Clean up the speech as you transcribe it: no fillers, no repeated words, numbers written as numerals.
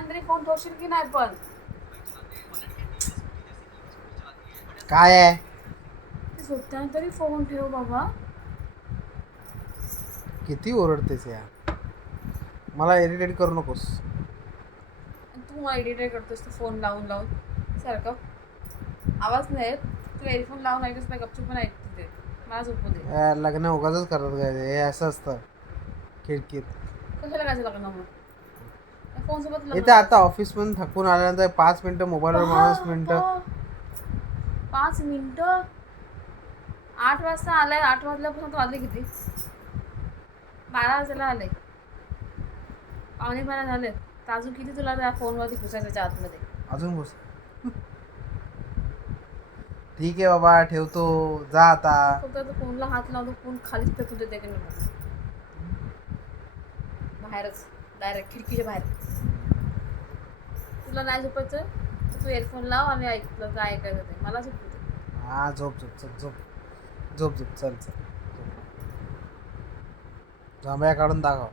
झोपताना तरी फोन ठेवशील की नाही पण? काय आहे? ते झोपताना तरी फोन ठेव बाबा. किती ओरडतेस या, मला इरिटेट करू नकोस. तू मला इरिटेट करतोस तू फोन लावून लावून सारखं. आवाज नाही येत, तू एअरफोन लावून ऐकतोस ना, गपचूप पण ऐकते ते. मला झोपू दे. लग्न उगाचच करत काय हे असं असतं खिडकीत. कशाला करायचं लग्न मग? फोन सोबत लग्न इथे आता करायचं. ऑफिसमधून थकून आल्यानंतर 5 मिनिटं मोबाईलवर माणूस मिनिटं. 5 मिनिटं? 8 वाजता आलाय, 8 वाजल्यापासून वाजले किती? 12 वाजायला आले, 11:45 झाले. तर अजून किती तुला त्या फोनवरती घुसायच्या आतमध्ये? अजून बस. ठीक आहे बाबा, ठेवतो, जा आता. फक्त तो फोनला हात लावतो, फोन खालीच फेकून देते की नको बाहेरच, डायरेक्ट खिडकीच्या बाहेर. तुला नाही झोपायचं तर तू एअरफोन लाव आणि ऐक, तुला काय ऐकायचं ते. मला झोपू दे. हा झोप झोप चल झोप झोप झोप चल चल. जांभया काढून दाखव.